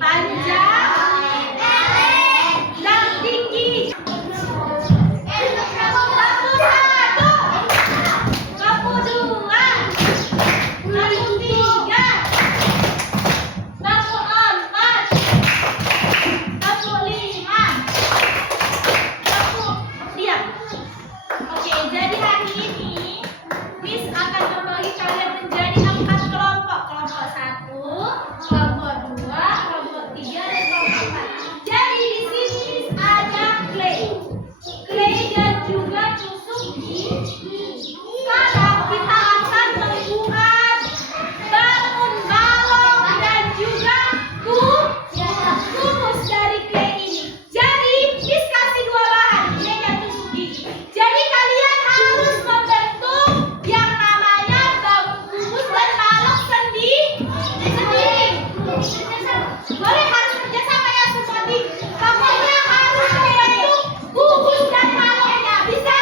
panjang, dan tinggi. Lampu 1, lampu 2, lampu 3, lampu 4, lampu 5, lampu diam. Oke, jadi hari ini Miss akan membagi kalian menjadi 4 kelompok. Kelompok 1, kelompok 2, kelompok 3, dan kelompok 4. Jadi di sini Miss ada clay dan juga Tsuzuki. Sekarang kita akan membuat balon balon dan juga kubus dari clay ini. Jadi Miss kasih 2 bahan, clay dan Tsuzuki. Jadi kalian harus membentuk yang namanya balon kubus dan balon sendiri. Boleh harus kerjasama ya semua tim. Pokoknya harus membentuk kubus dan balonnya. Bisa?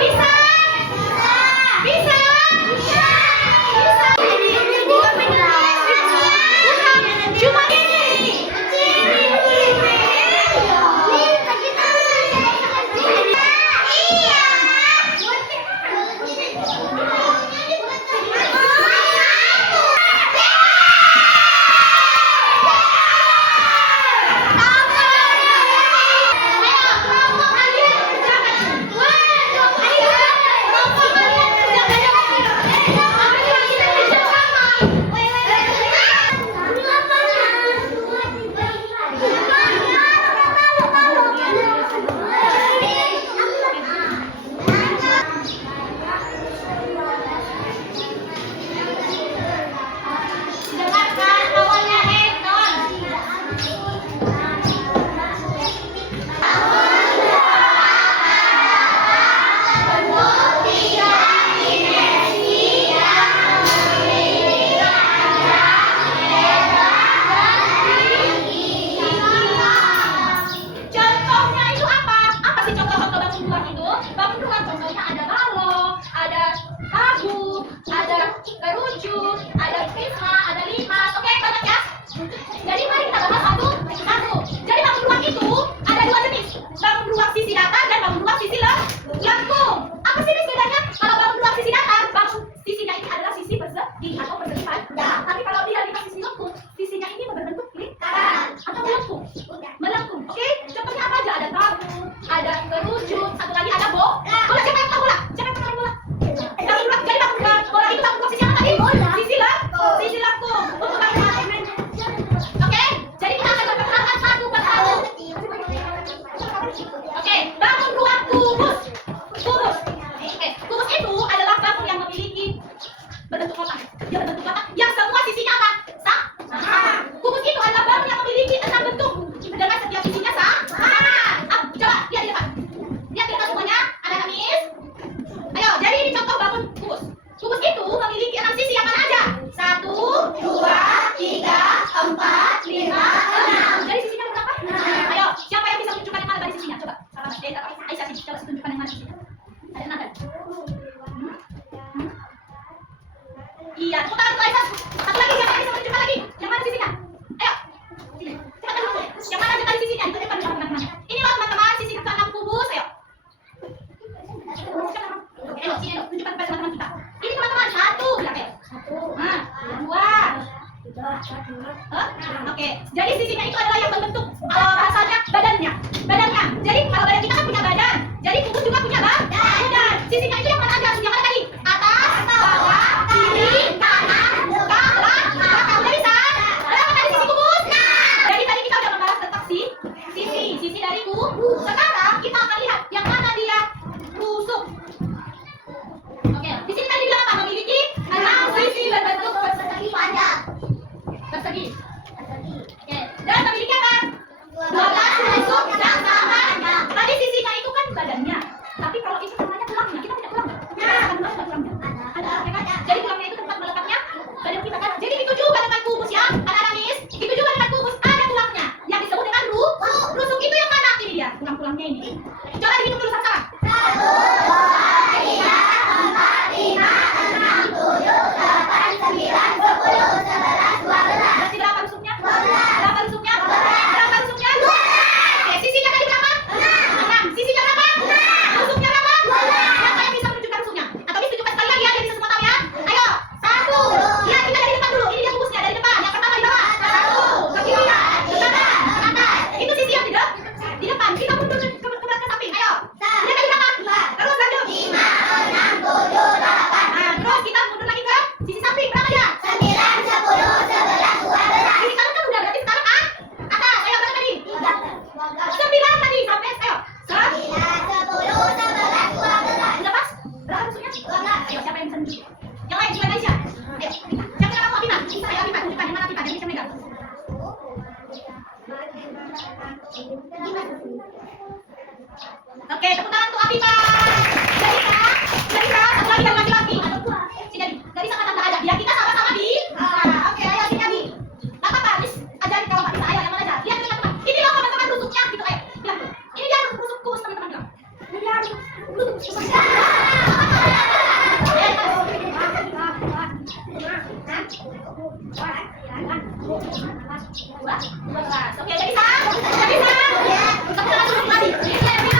Bisa? Bisa? Bisa? Cuma ini. Dengarkan awalnya Eton. Contohnya itu apa? Apa sih contoh-contoh bangun ruang itu? Bangun ruang contohnya ada balon, ada tabung, ada kerucut, ada prisma, ada limas. Oke, banyak ya? Jadi mari kita bahas satu-satu. Jadi bangun ruang itu ada 2 jenis. Bangun ruang sisi datar dan bangun ruang sisi lengkung. Apa sih bedanya? Kalau bangun ruang sisi datar, bangun sisinya ini adalah sisi persegi atau perselipan. Ya, tapi kalau dia di sisi lengkung, sisinya ini berbentuk lingkaran atau melengkung. Melengkung. Oke, contohnya apa aja? Ada tabung, ada kerucut, satu lagi ada bola. Siapa yang tahu bola? Siapa yang tahu bola? Bangun ruang. Jadi bangun ruang bola itu bangun ruang sisi apa tadi? Sisi lengkung. Untuk bangun ruang. Oke, jadi kita akan memperhatikan satu persatu. Oke, bangun ruang kubus. Kubus itu adalah bangun yang memiliki berbentuk kotak. Dia berbentuk kotak yang semua sisinya apa? Sama. Kubus itu adalah bangun yang memiliki 6 bentuk dengan setiap sisinya sama. Coba lihat di depan. Lihat di depan semuanya. Ada Miss. Ayo, jadi ini contoh bangun kubus. Kubus itu memiliki 6 sisi yang mana aja? 1, 2, 3, 4, 5, 6. Jadi sisinya berapa? Ayo, siapa yang bisa menunjukkan yang mana dari sisinya? Coba. Aisyah sini, coba tunjukkan yang mana sisinya. Ada nada. Iya, tepuk tangan untuk Aisyah. Satu lagi, siapa yang bisa menunjukkan lagi? Yang mana sisinya? Ayo. Sini. Cepat dulu. Yang mana tadi sisinya? Itu depan teman-teman. Ini loh teman-teman, sisi ke-6 kubus. Ayo. Oke, ayo sini loh, tunjukkan kepada teman-teman kita. Ini teman-teman, 1, bilang ayo. 2. Oke, jadi sisinya itu adalah yang berbentuk bahasanya badannya. Jadi kalau badan kita kan punya badan. Jadi kubus juga punya badan. Sisinya itu yang mana aja? Yang mana tadi? Atas, bawah, kiri, kanan, belakang. Udah bisa? Berapa tadi sisi kubus? Jadi tadi kita udah membahas tentang sisi dari kubus. Sekarang kita akan lihat yang mana dia tusuk. Oke, di sini tadi bilang apa? Memiliki 6 sisi berbentuk persegi panjang. Persegi. Oke, dan memiliki apa? 12 tusuk yang sama. Tadi sisinya itu kan badannya. Tapi kalau itu namanya tulangnya, kita punya tulang nggak? Ada tulangnya. Ada. Jadi tulangnya itu tempat melekatnya badan kita kan. Jadi itu juga dengan kubus ya, anak-anak Miss. Itu juga dengan kubus ada tulangnya. Yang disebut dengan rusuk itu yang mana? Ini dia, tulang-tulangnya ini. Coba dihitung dulu sama-sama. 1, 2, 3, 4, 5, 6, 7, 8, 9, 10, 11, 12. Berarti berapa rusuknya? 12. Oke, tepuk tangan untuk Afifa. Jadi Kak, satu lagi yang laki-laki. Si jadi sama tante aja. Biar kita sama-sama di. Oke, ayo sini Abi. Gak apa-apa, Miss ajarin kalau nggak bisa. Ayo yang mana aja. Lihat teman-teman. Ini loh teman-teman rusuknya gitu ayo. Bilang tuh. Ini dia rusuk kukus teman-teman bilang. Oke, jadi Sa. Tepuk tangan dulu Abi.